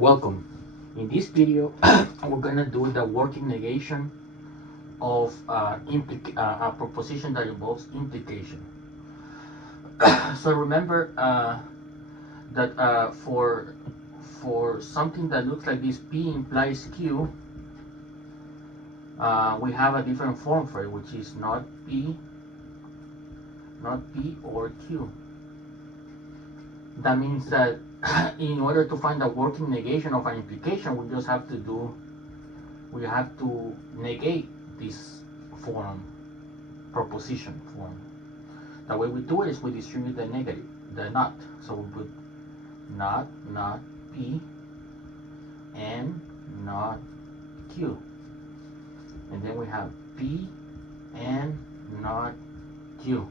Welcome. In this video, we're gonna do the working negation of a proposition that involves implication. So remember that for something that looks like this, P implies Q, we have a different form for it, which is not P or Q. That means that in order to find the working negation of an implication, we have to negate this form, proposition form. The way we do it is we distribute the negative, the not. So we put not P and not Q. And then we have P and not Q.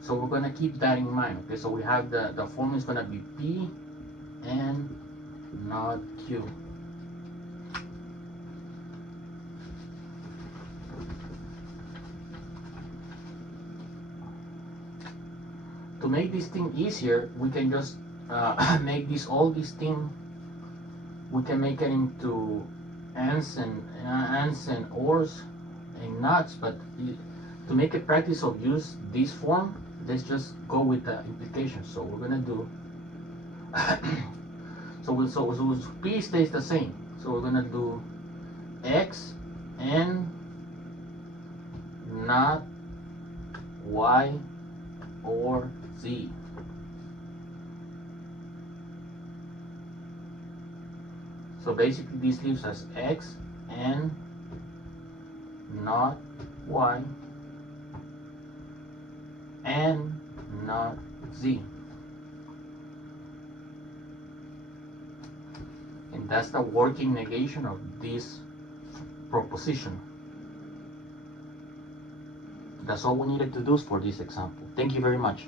So we're going to keep that in mind. Okay, so we have the form is going to be P and not Q. To make this thing easier, we can just make all this thing, we can make it into ands and ors and nots, but to make a practice of use this form, let's just go with the implication. So we're gonna do so P stays the same. So we're gonna do X and not Y or Z. So basically this leaves us X and not Y and not Z. And that's the working negation of this proposition. That's all we needed to do for this example. Thank you very much.